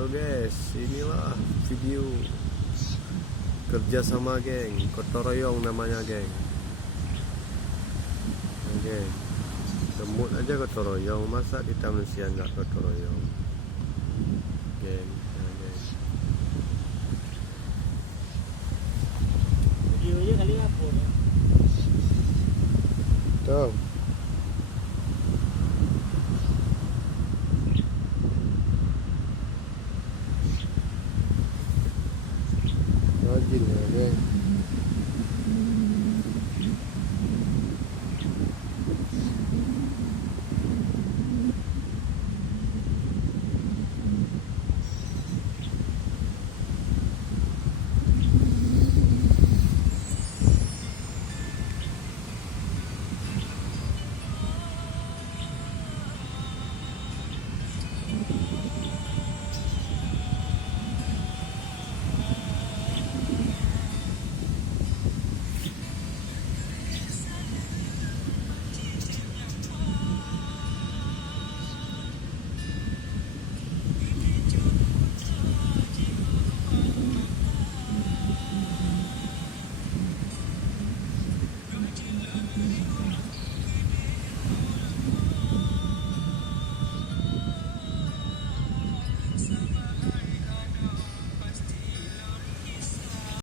Halo guys, inilah video kerjasama geng, gotong royong namanya geng. Oke, semut aja gotong royong, masa kita manusia nggak gotong royong? Geng, geng. Videonya kali apa? Tuh. Rajin ya geng.